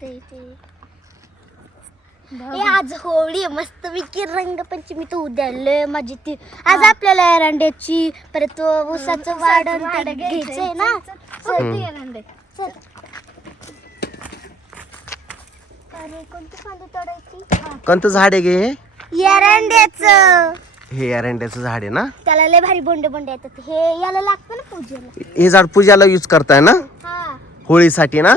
ते. ते ए, आज होळी मस्त पैकी रंगपंचमी तू उद्या लय माझी ती आज आपल्याला एरंड्याची परत उसाचं वाढण ते घ्यायचंय. ना? हम्म. चल अरे कोणती फांदी तोडायची? कोणतं झाड आहे गे एरंड्याच. हे एरंड्याचं झाड आहे ना? त्याला लय भारी बोंडे बोंडे येतात. हे याला लागतं ना पूजेला. हे झाड पूजाला यूज करताय ना? हा. होळीसाठी ना?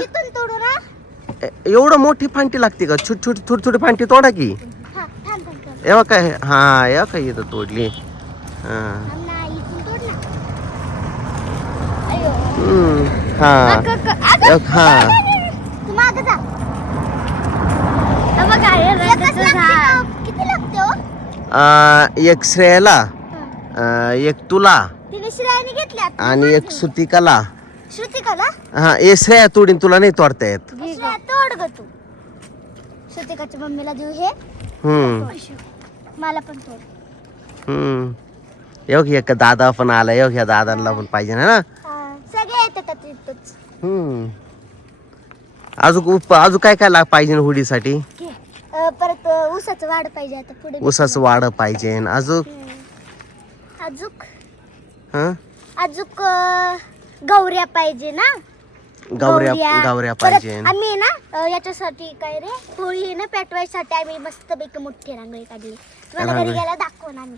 एवढं मोठी फांटी लागते का? छोटी छोटी थोडी थोडी फांटी तोडा की? हा थांब थांब थांब. एव्हा काय? हा एव्हा काय इथं तोडली? हा. हा. हा. तू मागं जा. हा हे? हो एक श्रेयाला एक तुला तिने श्रेयाने घेतल्यात आणि एक सुतिकाला श्रुतिकाला. हा ए श्रेया तोडीन तुला नाही तोडता येत. ग तू. मम्मीला देऊ हे. हम्म. मला पण तोड हम्म. एक दादा पण आला येऊ ह्या दादाला पण पाहिजे ना हा, सगळे येतात इथंच. हम्म. अजून उप- अजून काय काय लाग पाहिजे घे. अं, परत अं, ऊसाचं वाढ पाहिजे आता पुढे. उसाचं वाड पाहिजे. अजून. अजूक. हा? अजूक अं, गौऱ्या पाहिजे ना? गावऱ्या गावऱ्या. परत पाहिजे. आम्ही ना अं, याच्यासाठी काय रे होळी आहे ना पेटवायसाठी आम्ही मस्त पैकी मोठी रांगोळी काढली. तुम्हाला घरी रांगोळी. गेला दाखव ना आम्ही.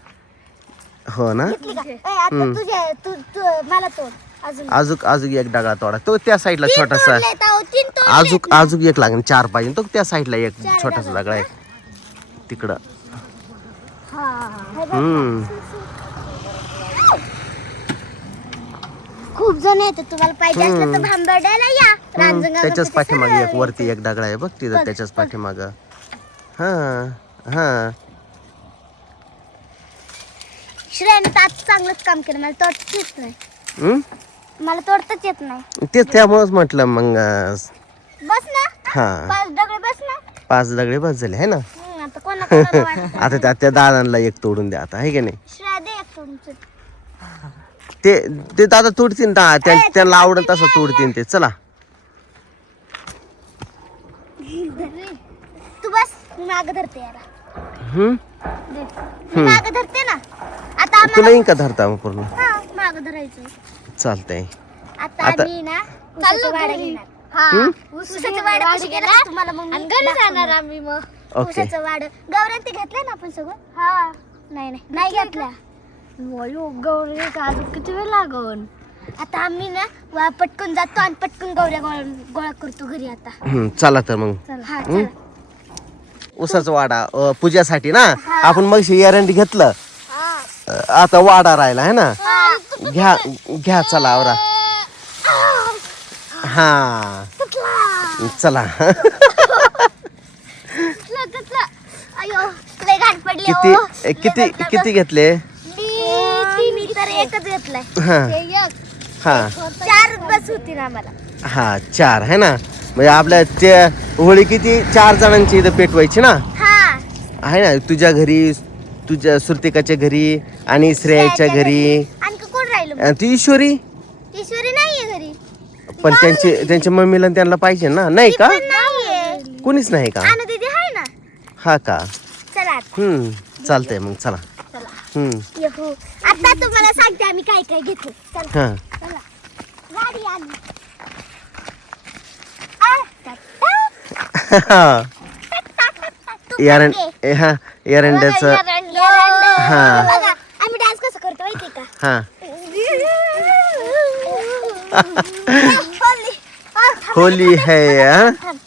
हो ना? घेतली का? ए, आता हम्म. तुझ्या तू तू मला तोड अजून. अजून अजून एक डगा तोडा. तो त्या साईडला तीन छोटासा तोडलेत तीन. अजून एक लागेल चार पाहिजे. तो त्या साईडला एक छोटासा डगा दगड आहे. तिकडं. हा, हे बघ. हम्म खूप जण तुम्हाला पाहिजे असलं तर भांबर्ड्याला या. रांजणगाव त्याच्याच गणपती पाठीमागे एक वरती एक दगड आहे बघ तिथं बघ, त्याच्याच बघ. पाठीमाग. हा हा. श्रेयाने तर आज चांगलंच काम केलं मला तोडताच येत नाही. हम्म? मला तोडताच येत नाही. तेच त्यामुळेच म्हटलं मग अं, बस ना. हा. पाच दगड बस ना. पाच दगडे बस झाले है ना? हम्म, आता कोणा कोणाला वाटतं? आता त्या त्या दादांना एक तोडून द्या आता आहे की नाही? श्रेया. ते ते दादा तोडतील ना त्या- त्यांना आवडत तसं तोडतील ते. चला. तू बस मी माग धरते हम्म. मी माग धरते ना. आता तुला आम्हाला येईन का धरता मग पूर्ण? हा माग धरायचं चालतंय. आता आम्ही ना वाडं घेणार? उसाचं वाडं तुम्हाला मग मी. आम्ही मग. उसाचं वाडं. घेतलंय ना आपण सगळं? हा. नाही नाही. नाही घेतल्या गौरी अजून किती वेळ लागन? आता आम्ही ना वा पटकन जातो आणि पटकन गौऱ्या गोळा गोळा करतो घरी आता. हम्म, चला तर मग. हा चला. उसाचा वाडा अं, पूजासाठी ना? आपण मग एरंडी घेतलं. अं, आता वाडा राहिला आहे ना? घ्या घ्या चला आवरा. हा. चला. तुटलं, तुटलं. अयो लय घाण पडली किती किती किती घेतले? घेतलाय. हा. हा चार बस होती ना हा चार है ना? म्हणजे आपल्या ते होळी किती चार जणांची इथं पेटवायची ना? हा. आहे ना? तुझ्या घरी तुझ्या सुर्तिकाच्या घरी आणि श्रेयाच्या घरी. आणखी कोण राहिलो आणि ती ईश्वरी? ईश्वरी नाहीये घरी. पण त्यांची त्यांच्या मम्मीला आणि त्यांना पाहिजे ना? नाही का? पण नाहीये. कोणीच नाही का? आणू दीदी आहे ना? हा का? चला आता, हम्म. चालतंय मग चला. येहू. आता तुम्हाला सांगते आम्ही काय काय घेतो. चला. हा. चला. गाडी आली आ, हा. एरंड्याचं एरंड. हा. बघा, आम्ही डान्स कसं करतो माहिती का? हा. होली. आ, थांब, होली है हा? थांब, थांब.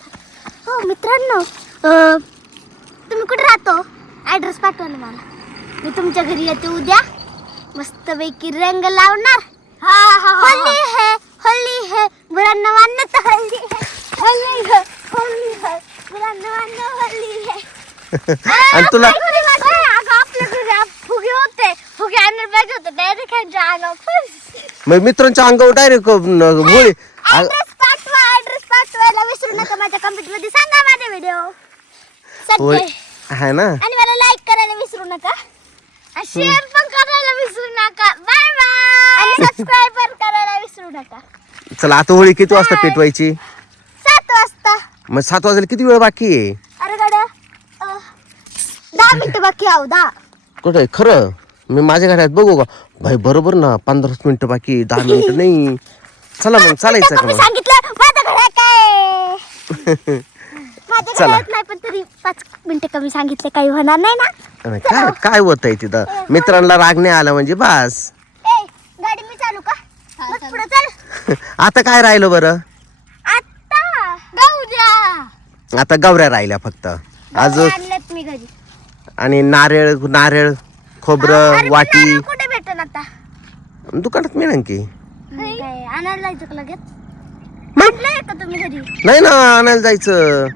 हो मित्रांनो अं, तुम्ही कुठे राहतो? ऍड्रेस पाठवा ना मला. मी तुमच्या घरी येते उद्या. मस्तपैकी रंग लावणार. होली है होली है. मुलांना है. होली है होली है. मुलांना मानणं हल्ली है. आणि तुला अगं आपल्या घरी आप- फुगे होते. फुगे आणले पाहिजे होते. डायरेक्ट ह्यांच्या अंगावर. मग मित्रांच्या अंगावर डायरेक्ट आ- ऍड्रेस पाठवा ऍड्रेस पाठवायला विसरू नका माझ्या कमेंटमध्ये सांगा माझे व्हिडिओ होळी आहे ना. आणि मला लाईक करायला विसरू नका. शेअर पण करायला विसरू नका. बाय बाय आणि सबस्क्राईब पण करायला विसरू नका. चला आता होळी किती वाजता पेटवायची? सात वाजता. मग सात वाजायला किती वेळ बाकी आहे? अरे गाड्या अं, दहा मिनिटं बाकी आहो दहा. कुठं आहे? खरं? मी माझ्या घरात बघू का? भाई बरोबर ना पंधरा मिनिटं बाकी आहे, दहा मिनिटं नाही. चला मग चालायचं का मग सांगितलं माझ्या घरात काय चला. घरात नाही पण तरी पाच मिनिटं कमी सांगितले काही होणार नाही ना. अरे काय काय होत आहे तिथं मित्रांना राग नाही आला म्हणजे बस. ए गाडी मी चालू का? बस पुढे चल. आता काय राहिलं बरं? आता? जाऊ द्या आता गवऱ्या राहिल्या फक्त. अजून आणलेत मी घरी. आणि नारळ नारळ खोबरं वाटी. नारळ कुठे भेटन आता? दुकानात मिळेल की काय आणायला जायचं का लगेच? मग? आणलंय का तुम्ही घरी? नाही ना आणायला जायचं.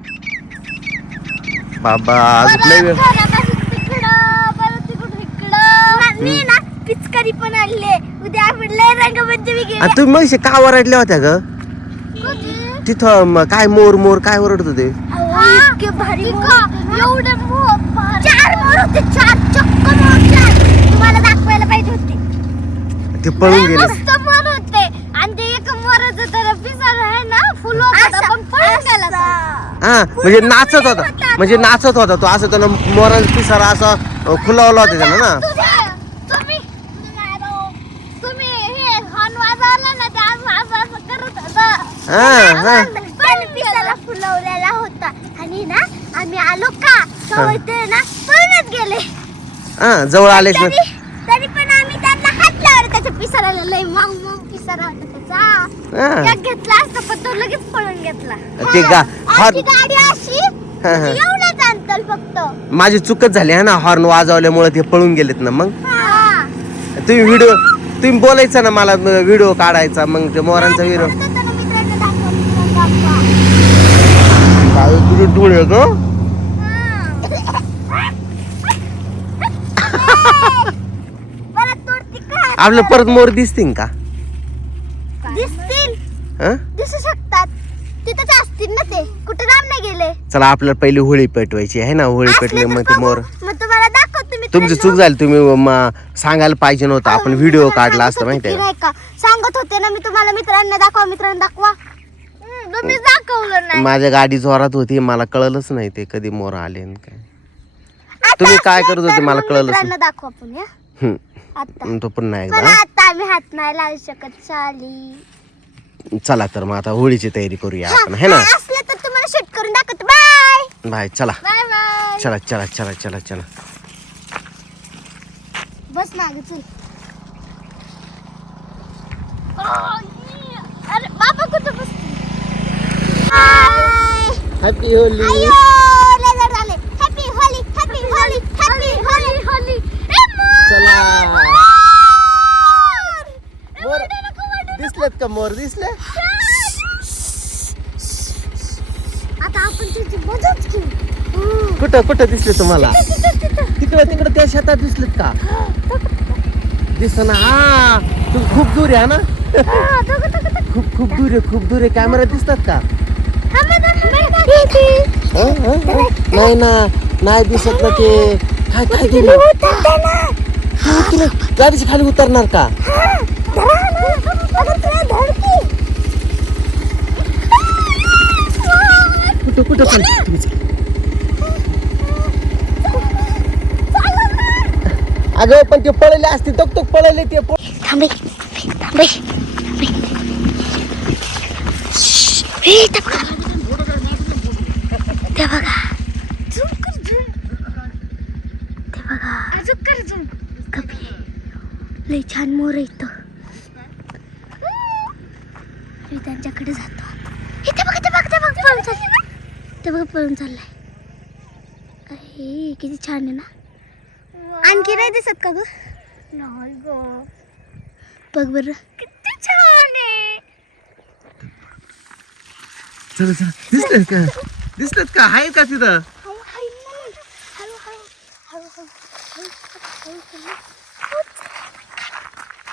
बाबा अजून लय वेळ मी ना पिचकारी पण आणले. उद्या आपण लय रंगपंचमी घेऊ आणि तुम्ही मग का ओरडल्या होत्या ग? तिथं म- काय मोर मोर काय ओरडत होते? इतके भारी एवढे मोर चार मोर. होते चार चक्क मोर चार. तुम्हाला दाखवायला पाहिजे होते. ते पळून लय गेले. मस्त मोर होते. आणि ते एक मोराचं तर पिसार आहे ना फुल होता पण पळून गेला तो. हा म्हणजे नाचत होता. म्हणजे नाचत होता तो. असं त्यानं मोराचा पिसारा असा खुलावला होता त्यानं ना. हे हा हा. फुलवलेला होता. आणि ना आम्ही आलो का? तेव्हा ते ना पळूनच गेले. हा जवळ आलेच ना तरी तरी पण आम्ही त्यांना हात लावला. त्याच्या पिसाराला लय मग मग पिसारा होता. हा घेतला असता पण तो लगेच पळून घेतला ते गा- हॉर्न- आमची गाडी अशी हा, हा. अंतर फक्त माझी चुकच झाली आहे ना हॉर्न वाजवल्यामुळे ते पळून गेलेत ना मग हा. तुम्ही व्हिडिओ तुम्ही बोलायचं ना मला व्हिडिओ काढायचा मग ते मोरांचा व्हिडिओ परत येतो ना मित्रांनो दाखवा, मित्रांनो दाखवा. काय तुझे डोळे ग परत तोडती का? आपलं परत मोर दिसतील का? दिसू शकतात. तिथंच असतील ना ते. कुठे राम नाही गेले. चला आपल्याला पहिली होळी पेटवायची आहे ना होळी पेटली मग ते. मोर मग तुम्हाला दाखवते मी तुमची चूक झाली तुम्ही म- सांगायला पाहिजे नव्हतं. आपण व्हिडिओ काढला असता नाही का? सांगत होते ना मी तुम्हाला मित्रांना दाखवा मित्रांना दाखवा. तुम्ही दाखवलं माझ्या गाडी जोरात होती मला कळलंच नाही ते कधी मोर आले आणि काय. तुम्ही काय करत होते मला कळलंच मित्रांना दाखवा आपण या. हं. आता. तो पण नाही पण एकदा आता आम्ही हात नाही लावू शकत चाली चला तर मग आता होळीची तयारी करूया आपण है ना? असलं तर तुम्हाला शूट करून दाखवतो. बाय बाय चला. बाय बाय चला चला चला चला चला. बस मागे चल. अरे बाबा कुठं बस हॅपी होली का मोर दिसले? आता आपण त्याची मजाच घेऊ कुठं कुठं दिसले तुम्हाला. तिकडे तिकडे त्या शेतात दिसलेत का? दिस ना हा तू खूप दूर आहे ना. खूप खूप दूर आहे खूप दूर आहे. कॅमेरा दिसतात का? नाही ना नाही दिसत ना ते. काय काय. तुला गाडीच्या खाली उतरणार का हा, धरा ना. अगं, तुला धडकी. कुठं कुठं पण तुम्ही चला. अगं पण ते पळले असते. तक तक पळले ते. थांबे थांबे हे ते बघा. ते बघा. ते बघा. कपी. लय छान मोर येतो मी त्यांच्याकडे जातो. हे ते बघा ते बघा ते बघा. चाललंय ते बघा पळून चाललाय अरे किती छान आहे ना? आणखी नाही दिसत का ग? नाही ग. बघ बर. किती छान आहे. चला चला. का? दिसतात का? आहे का तिथं?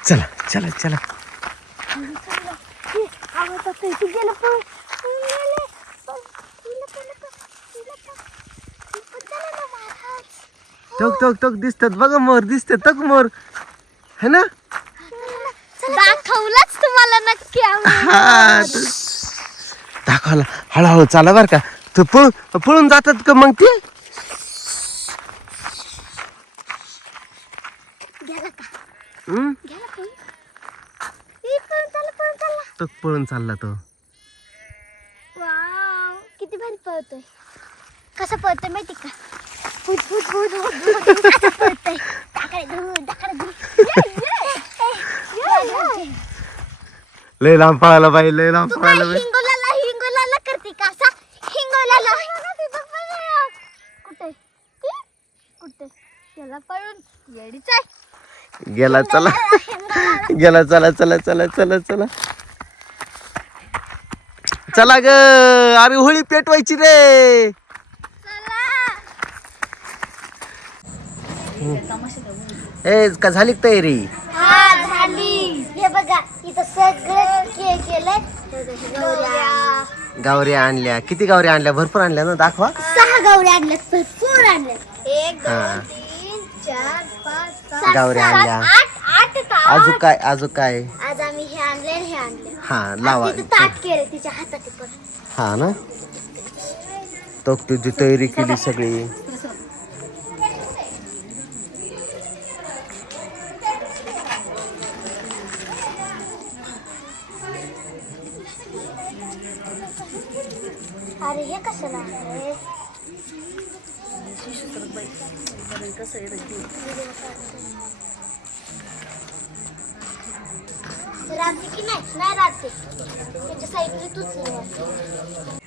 चला चला चला. टक टक टक दिसतात. बघा मोर दिसते. तक मोर. है ना? दाखवलाच तुम्हाला नक्की हा दाखवला. हळूहळू चाला बर का. तू पळून पळून जातात का मग ते? गेला का? हम्म? गेला का ई, पळून चालला पळून चालला तो पळून चालला तो. वाव किती भारी पळतोय. कसं पळतोय माहिती का? लय लांब पळाला बाई लय लांब बाई. हिंगोलाला हिंगोलाला करते का असा? हिंगोलाला. कुठे? कुठे? त्याला पळून येडीच आहे गेला चला. गेला चला चला चला चला चला. चला ग. अरे होळी पेटवायची रे. ए का झाली का तयारी? हा झाली. हे बघा इथं सगळं के केलंय. गौऱ्या. गावऱ्या आणल्या. किती गावऱ्या आणल्या? भरपूर आणल्या ना? दाखवा. सहा गौऱ्या आणल्यात भरपूर आणल्यात. एक हा. दोन तीन चार पाच सहा गौऱ्या सात, आणल्या. आठ आठ का अजून काय अजून काय? आज आम्ही हे आणले आणि हे आणले. हा लावा. तिथं ताट केले तिच्या हातात पण. हा ना? तो तुझी तयारी केली सगळी. अरे हे कशाला आहे? राहते की नाही? नाही राहते. त्याच्या साईडने तूच राहते.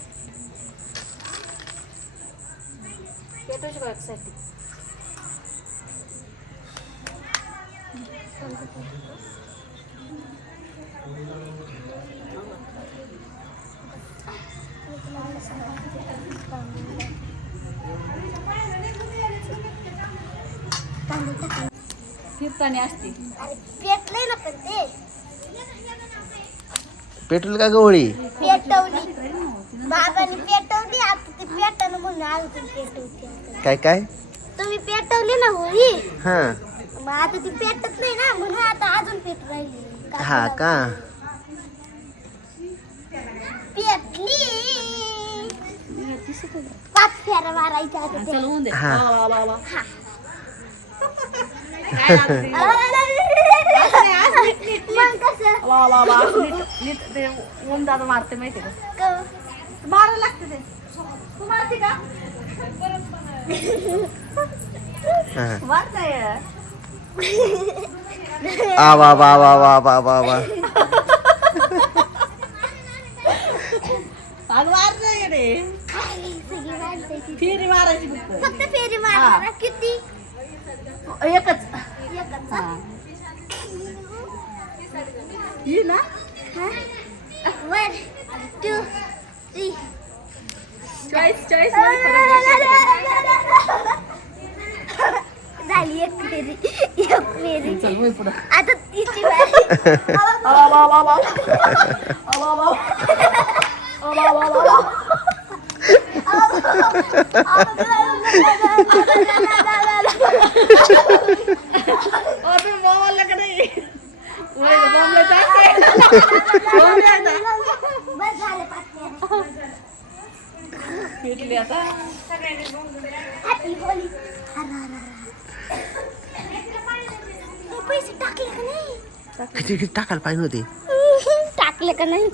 तांदूळ टाका. फिरताना असते. पेटलंय ना पण ते पेटवली का गवळी? पेटवली. बाबाने आता ती पेटवलं म्हणून अजून पेटवते आता. काय काय? तुम्ही पेटवली ना होळी? हा. मग आता ती पेटत नाही ना म्हणून आता अजून पेट राहिली. हा? का? पेटली. पाच फेऱ्या मारायच्या आता त्या. चल होऊन दे. हा. वा, वा, वा, वा. मग कसं? वा, वा, वा. असं नीट नीट ते ऊन दादा मारते माहिती का? क- मारायला लागते ते. हा. आ वा वा वा वा वा वा वा. फिरी मारायची फक्त. फेरी मारणार. किती? एकच एकच हा. ही ना one two three choice choice झाली एक फेरी एक फेरी चल वय पुढं आता तिची बारी. वा, वा, वा, वा. वा, वा, वा. वा, वा, वा, वा. ओ, तुम्ही मोबाईलला किती किती टाकायला पाहिजे होते? टाकले का नाही?